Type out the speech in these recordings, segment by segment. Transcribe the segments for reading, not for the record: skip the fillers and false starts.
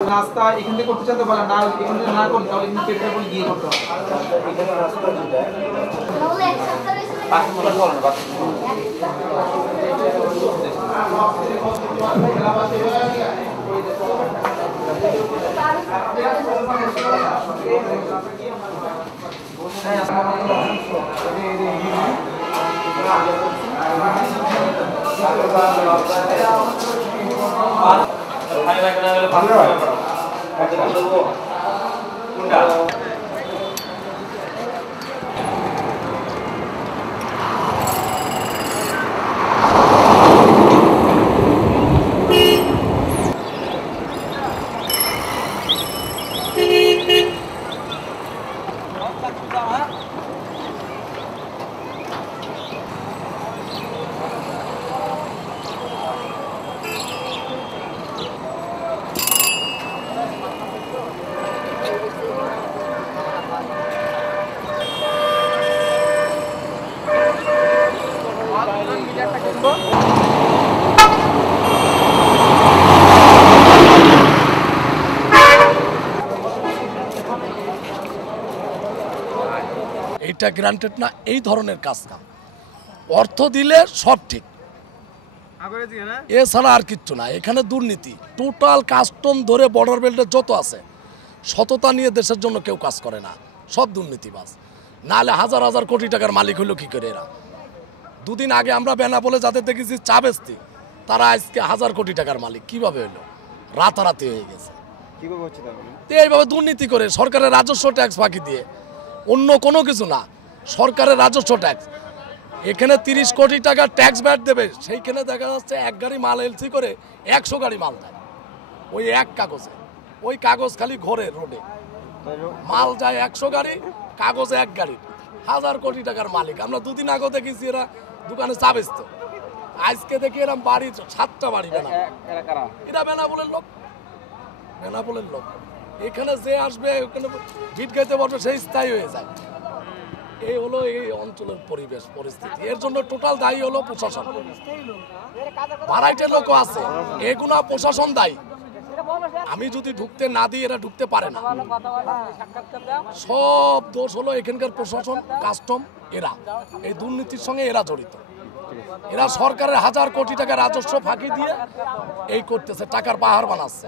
নাস্তা এখান থেকে করতে চাইতে পারেন না, এখানে না করতে তাহলে কিন্তু পেটে করে গিয়ে করতে হবে। এখানে নাস্তা যেটা তাহলে এক সপ্তাহের সময় বাকি বলেন বাকি এটা গ্রান্টেড না, এই ধরনের কাজ না। অর্থ দিলে সব ঠিক, এছাড়া আর কিচ্ছু না। এখানে দুর্নীতি টোটাল কাস্টম ধরে বর্ডার বেল্টে যত আছে, সততা নিয়ে দেশের জন্য কেউ কাজ করে না, সব দুর্নীতিবাজ। নাহলে হাজার হাজার কোটি টাকার মালিক হইলো কি করে এরা? দুদিন আগে আমরা বেনাপোলে যাদের দেখেছি চা বেচতি, তারা আজকে হাজার কোটি টাকার মালিক কিভাবে হইলো? রাতারাতি হয়ে গেছে। এইভাবে দুর্নীতি করে সরকারের রাজস্ব ট্যাক্স ফাঁকি দিয়ে, অন্য কোনো কিছু না, সরকারের রাজস্ব ট্যাক্স। এখানে 30 কোটি টাকা ট্যাক্স ব্যাট দেবে, সেইখানে দেখা যাচ্ছে এক গাড়ি মাল এলসি করে 100 গাড়ি মাল দেয় ওই এক কাগজে। ওই কাগজ খালি ঘোরে রোডে, মাল যায় 100 গাড়ি, কাগজে এক গাড়ি, হাজার কোটি টাকার মালিক। আমরা দুদিন আগে দেখেছি এরা দোকানে চা বেচত, আজকে দেখি এরা বাড়ি 7টা বাড়ি বেনা। এরা বেনাপোলের লোক, বেনাপোলের লোক। এখানে যে আসবে ওখানে ভিট খাইতে পারবে, সেই স্থায়ী হয়ে যায়। এই হলো এই অঞ্চলের পরিবেশ পরিস্থিতি। এর জন্য টোটাল দায়ী হলো প্রশাসন। ভাড়াইটের লোকও আছে, এগুলা প্রশাসন দায়ী। আমি যদি ঢুকতে না দিই এরা ঢুকতে পারে না। সব দোষ হলো এখানকার প্রশাসন, কাস্টম। এরা এই দুর্নীতির সঙ্গে এরা জড়িত। এরা সরকারের হাজার কোটি টাকা রাজস্ব ফাঁকি দিয়ে এই করতেছে, টাকার পাহাড় বানাচ্ছে।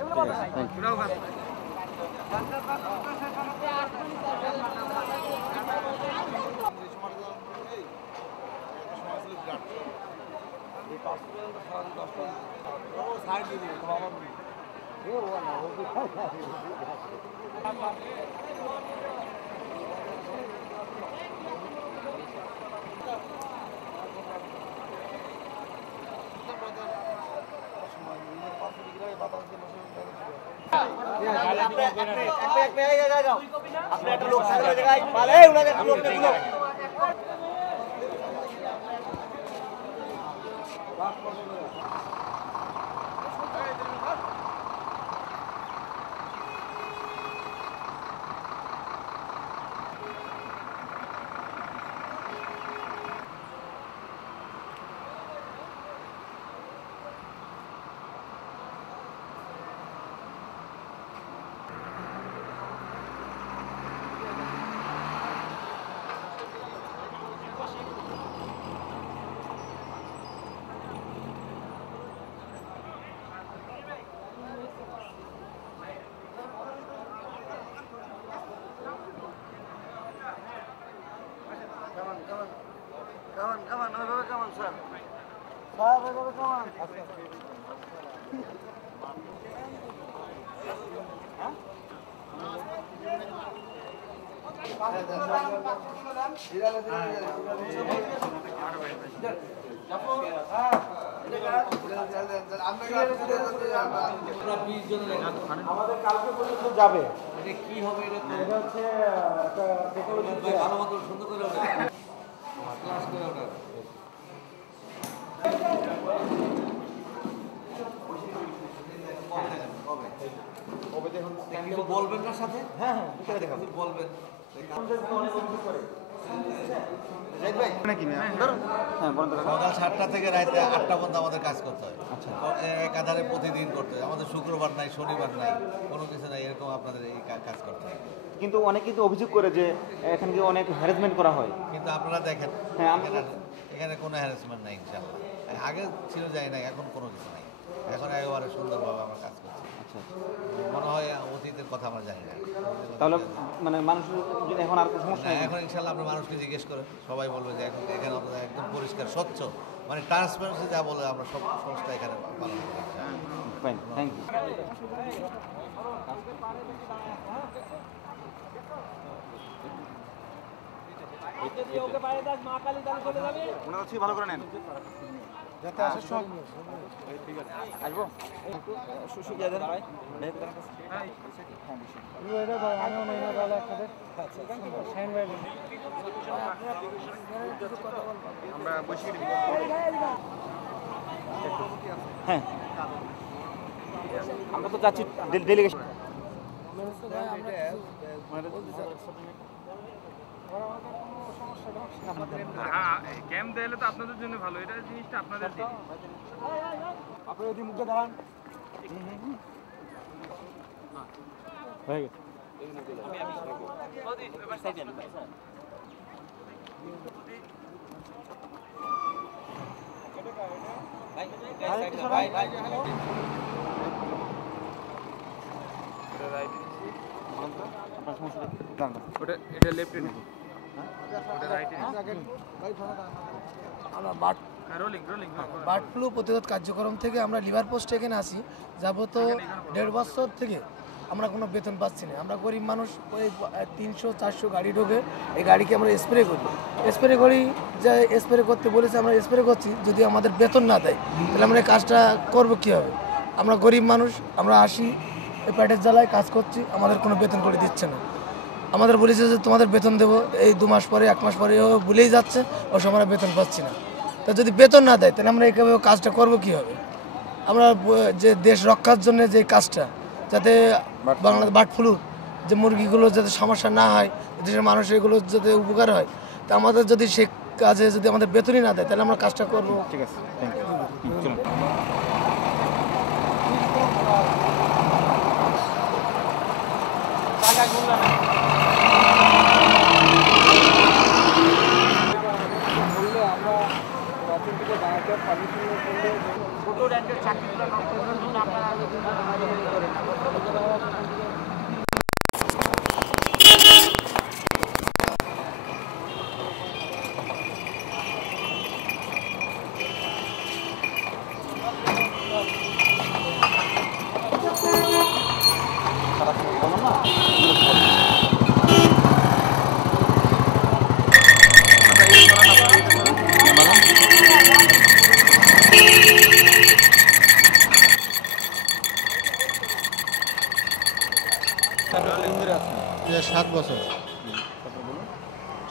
আমাদের কালকে পর্যন্ত যাবে। এটা কি হবে? এটা হচ্ছে একটা টেকনোলজি ভালো মতো সুন্দর করে ওঠে, ক্লাস করে ওঠে। কবে দেখুন কিছু বলবেন না সাথে? হ্যাঁ হ্যাঁ, বলবেন। সকাল 7টা থেকে রাতে 8টা পর্যন্ত আমাদের কাজ করতে হয়। একাধারে প্রতিদিন করতে হয়। আমাদের শুক্রবার নাই, শনিবার নাই, কোনো কিছু নাই, এরকম আপনাদের এই কাজ করতে হয়। কিন্তু অনেকে কিন্তু অভিযোগ করে যে এখানে কি অনেক হ্যারাসমেন্ট করা হয়। কিন্তু আপনারা দেখেন হ্যাঁ, এখানে কোনো হ্যারাসমেন্ট নাই ইনশাআল্লাহ। আগে ছিল যাই না, এখন কোনো কিছু নাই। এখন একেবারে সুন্দরভাবে আমরা কাজ করছি। মনে হয় অতীতের কথা আমরা জানি না। তাহলে মানে মানুষ এখন আর কোনো সমস্যা না, নেই। এখন ইনশাআল্লাহ আপনি মানুষকে জিজ্ঞেস করেন, সবাই বলবে যে এখন এখানে আপনাদের একদম পরিষ্কার স্বচ্ছ, মানে ট্রান্সপারেন্সি যা বলে আমরা সব সমস্যা এখানে পালন করি। Fine, thank you. ভালো করে নেন যাতে আসার সময় ঠিক আছে আসবো সুসু গিয়ে দেন ভাই আমরা বসে হ্যাঁ আমরা তো যাচ্ছি ডেলিগেশন ক্যাম্প দিলে তো আপনাদের জন্য ভালো, এটা জিনিসটা আপনাদের দিন। আপনি যদি মুখে দাঁড়ান হয়ে গেছে। ওটা এটা লেফটে নেব, ওটা রাইটে নেব। আমরা রোলিং রোলিং বার্ড ফ্লু প্রতিরোধ কার্যক্রম থেকে আমরা লিভার পোস্ট এখানে আসি যাবত 1.5 বছর থেকে আমরা কোনো বেতন পাচ্ছি না। আমরা গরিব মানুষ, ওই 300-400 গাড়ি ঢোকে, এই গাড়িকে আমরা স্প্রে করি যে স্প্রে করতে বলেছে, আমরা স্প্রে করছি। যদি আমাদের বেতন না দেয় তাহলে আমরা এই কাজটা করবো কীভাবে? আমরা গরিব মানুষ, আমরা আসি এই পেটের জ্বালায় কাজ করছি, আমাদের কোনো বেতন করে দিচ্ছে না। আমাদের বলেছে যে তোমাদের বেতন দেবো এই 2 মাস পরে 1 মাস পরে, ভুলেই যাচ্ছে, ও সময় আমরা বেতন পাচ্ছি না। তা যদি বেতন না দেয় তাহলে আমরা এইভাবে কাজটা করবো কীভাবে? আমরা যে দেশ রক্ষার জন্য যে কাজটা, যাতে বাংলাদেশ বার্ড ফ্লু যে মুরগিগুলো যাতে সমস্যা না হয়, দেশের মানুষ এগুলো যাতে উপকার হয়, তা আমাদের যদি সে কাজে যদি আমাদের বেতনই না দেয় তাহলে আমরা কাজটা করবো। ঠিক আছে, থ্যাংক ইউ। যে 7 বছর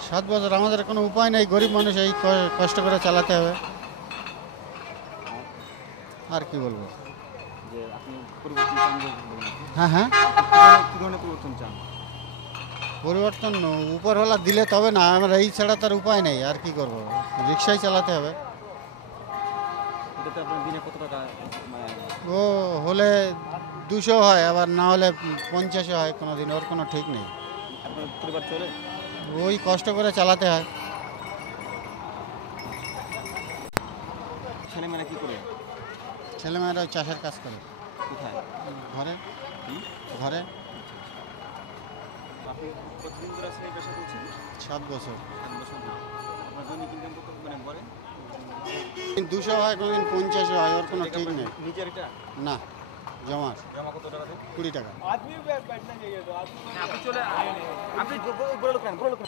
7 বছর আমাদের কোনো উপায় নেই, গরিব মানুষ, এই কষ্ট করে চালাতে হবে। আর কি বলবো? যে আপনি পরিবর্তন চান, হ্যাঁ হ্যাঁ, কি ধরনের পরিবর্তন চান? পরিবর্তন উপরওয়ালা দিলে তবে না, আমরা এই ছাড়া তার উপায় নেই। আর কি করব, রিক্সায় চালাতে হবে। এটাতে আপনার দিনে কত টাকা ও হলে 200 হয়, আবার না হলে 50 হয় কোনো দিন, ওর কোনো ঠিক নেই। আপনার পরিবার চলে? ওই কষ্ট করে চালাতে হয়। ছেলেমেয়েরা কি করে? ছেলেমেয়েরা ওই চাষের কাজ করে। কোথায়? ঘরে ঘরে। আপনি কতদিন ধরে আছেন এই পেশা করছেন? 7 বছর। আপনার দৈনিক ইনকাম কত মানে বলেন? 200 হয়, কোনোদিন 50 হয়, ওর কোনো ঠিক নেই। নিজের এটা না, জমা কত টাকা দেন? 20 টাকা। আপনি চলে আপনি বড় লোক কেন? বড় লোক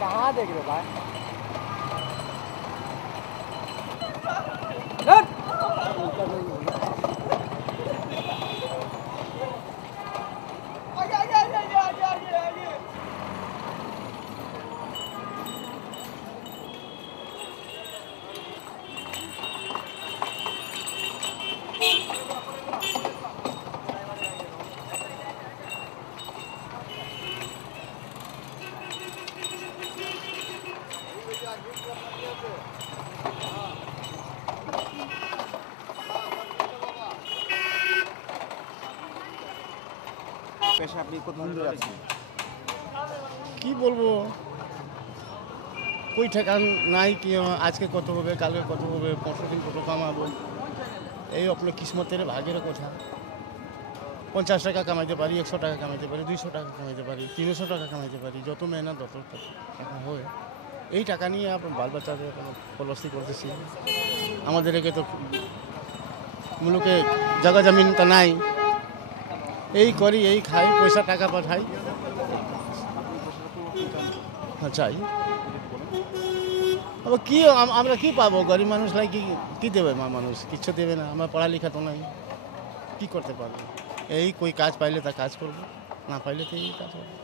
कहाँ देख रहे भाई? পেশা আপনি কতদিন ধরে আছেন? কি বলবো, কই ঠেকান নাই কি আজকে কত হবে, কালকে কত হবে, 15 দিন কত কামাবো, এই আপনার কিসমতের ভাগের কথা। 50 টাকা কামাইতে পারি, 100 টাকা কামাইতে পারি, 200 টাকা কামাইতে পারি, 300 টাকা কামাইতে পারি, যত মেহনত তত টাকা হয়। এই টাকা নিয়ে আপনার বাল বাচ্চাদের পলস্তি করতেছি। আমাদের একে তো মুলুকে জায়গা জমিন তো নাই, এই করি, এই খাই, পয়সা টাকা পাঠাই, হ্যাঁ চাই। আবার কি আমরা কি পাবো, গরিব মানুষ লাই কি দেবে? মা মানুষ কিচ্ছু দেবে না, আমার পড়ালেখা তো নাই, কি করতে পারবো? এই কই কাজ পাইলে তা কাজ করবো, না পাইলে তো এই কাজ করবো।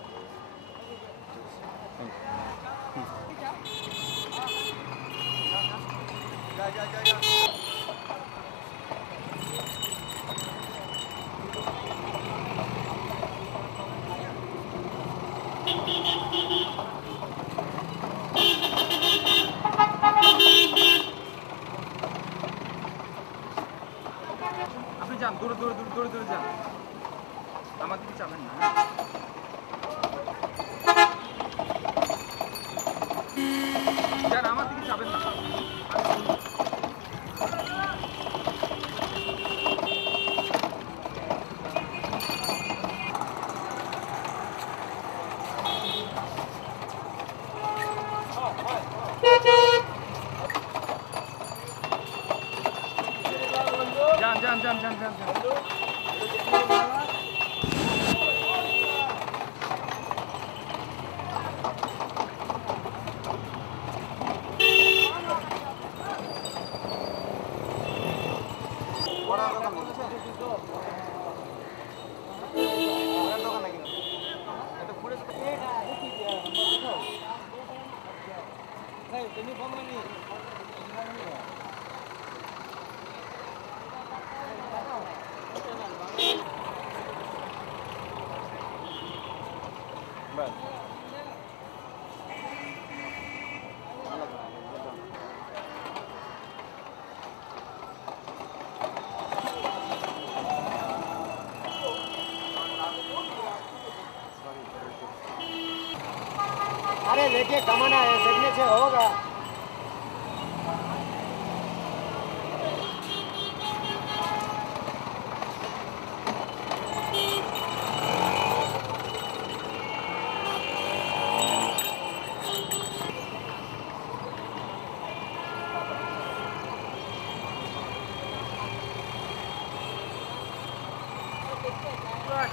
আপনি যান, দূরে দূরে দূরে দূরে দূরে যান, আমার দিকে চাবেন না। যান, আমার দিকে চাবেন না। যান যান যান যান যান যান। अरे लेके कमाना है, देखने से होगा।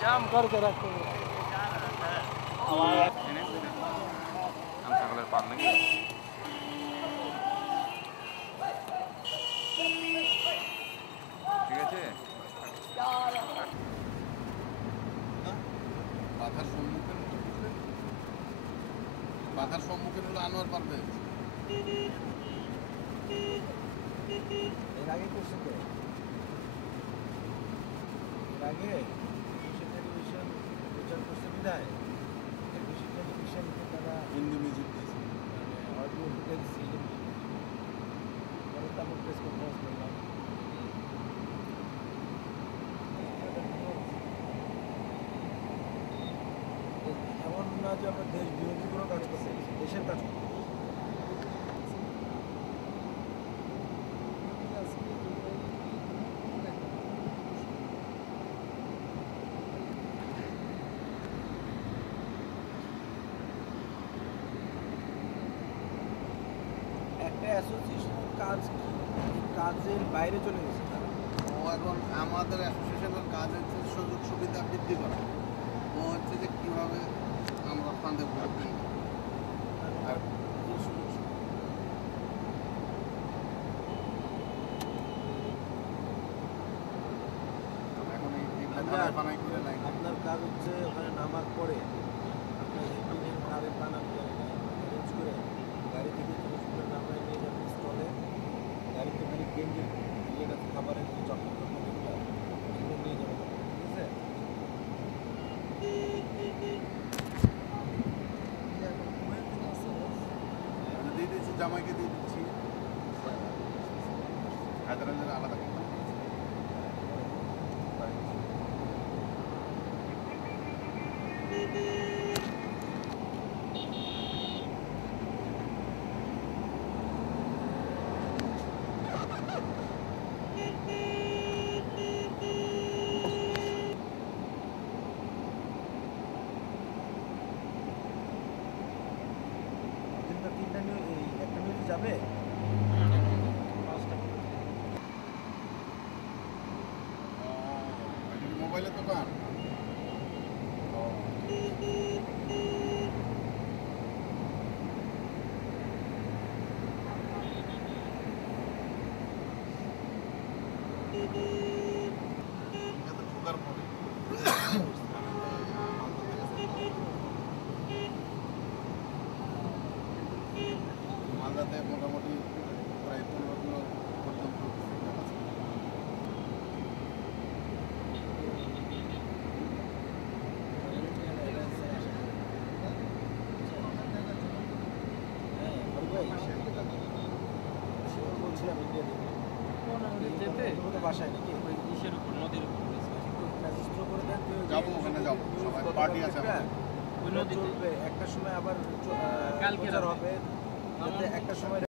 जाम करके रखते हैं। ছাগলের পাল নাকি? ঠিক আছে। বাধার সম্মুখীন হলো আনোয়ার পারভেজ। এর আগে করছেন তো? এর আগে টেলিভিশন প্রচার করছে বিদায় টেলিভিশন তারা Hindi music audio footage select পরে তারপর প্রেস কনফারেন্স করলাম। এমন না যে আমরা দেশ বিরোধী কোনো কাজ করছি, দেশের কাজ করছি। একটা অ্যাসোসিয়েশনের কাজের বাইরে চলে গেছে তারা। ও এখন আমাদের অ্যাসোসিয়েশনের কাজ হচ্ছে সুযোগ সুবিধা বৃদ্ধি করা। ও হচ্ছে যে কীভাবে আমরা ফান্ডে ভোট দিই। আর এখন এই বানাই করে নাই। আপনার কাজ হচ্ছে ওখানে নামার পরে আপনার হেভিনের কারে বানানো অ্যারেঞ্জ করে গাড়ি থেকে জিনিস করে নামায় নিয়ে যাবেন স্টলে। গাড়িতে খালি গেঞ্জি ইয়েটা খাবারের যে চকলেট এগুলো নিয়ে যাবেন, ঠিক আছে? জামাইকে দিয়ে দিচ্ছি হায়দ্রাবাদের আলাদা কোম্পানি তিনটা নিয়ে একটা নিয়ে যাবে মোবাইলের দোকান ঢোকার পরে মালদাতে মোটামুটি প্রায় 15 কিলো পর্যন্ত signal আছে। বলছিলাম ইন্ডিয়া থেকে বাসায় নাকি ইসের উপর নদীর উপর রেজিস্টার করে দেন যাবো ওখানে যাবো সবাই পার্টি আছে আমাদের চলবে একটা সময় আবার কালকে হবে যাতে একটা সময়